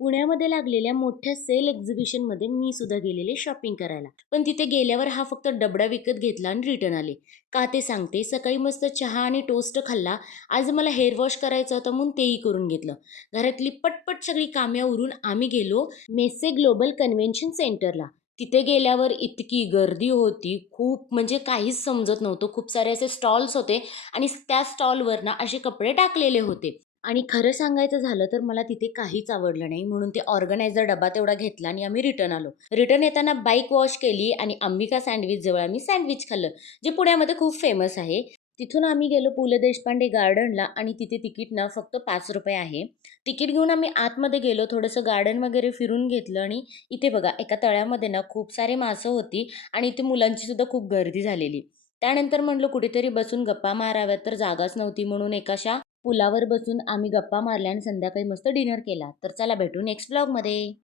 पुण्यामध्ये लागलेल्या मोठ्या सेल एक्झिबिशनमध्ये मी सुद्धा गेलेले शॉपिंग करायला. पण तिथे गेल्यावर हा फक्त डबडा विकत घेतला आणि रिटर्न आले. का ते सांगते. सकाळी मस्त चहा आणि टोस्ट खाल्ला. आज मला हेअर वॉश करायचं होतं म्हणून तेही करून घेतलं. घरातली पटपट सगळी कामे उरून आम्ही गेलो मेसे ग्लोबल कन्व्हेन्शन सेंटरला. तिथे गेल्यावर इतकी गर्दी होती, खूप म्हणजे काहीच समजत नव्हतं. खूप सारे असे स्टॉल्स होते आणि त्या स्टॉलवर ना असे कपडे टाकलेले होते. आणि खरं सांगायचं झालं तर मला तिथे काहीच आवडलं नाही. म्हणून ते ऑर्गनायझर डबा तेवढा घेतला आणि आम्ही रिटर्न आलो. रिटर्न येताना बाईक वॉश केली आणि अंबिका सँडविच जवळ आम्ही सँडविच खाल्लं, जे पुण्यामध्ये खूप फेमस आहे. तिथून आम्ही गेलो पु. ल. देशपांडे गार्डनला आणि तिथे तिकीट ना फक्त ₹5 आहे. तिकीट घेऊन आम्ही आतमध्ये गेलो. थोडंसं गार्डन वगैरे फिरून घेतलं आणि इथे बघा एका तळ्यामध्ये ना खूप सारे मासं होती आणि इथे मुलांची सुद्धा खूप गर्दी झालेली. त्यानंतर म्हटलं कुठेतरी बसून गप्पा माराव्यात, तर जागाच नव्हती म्हणून एकाशा पुलावर बसून आम्ही गप्पा मारल्या आणि संध्याकाळी मस्त डिनर केला. तर चला भेटू नेक्स्ट व्लॉगमध्ये.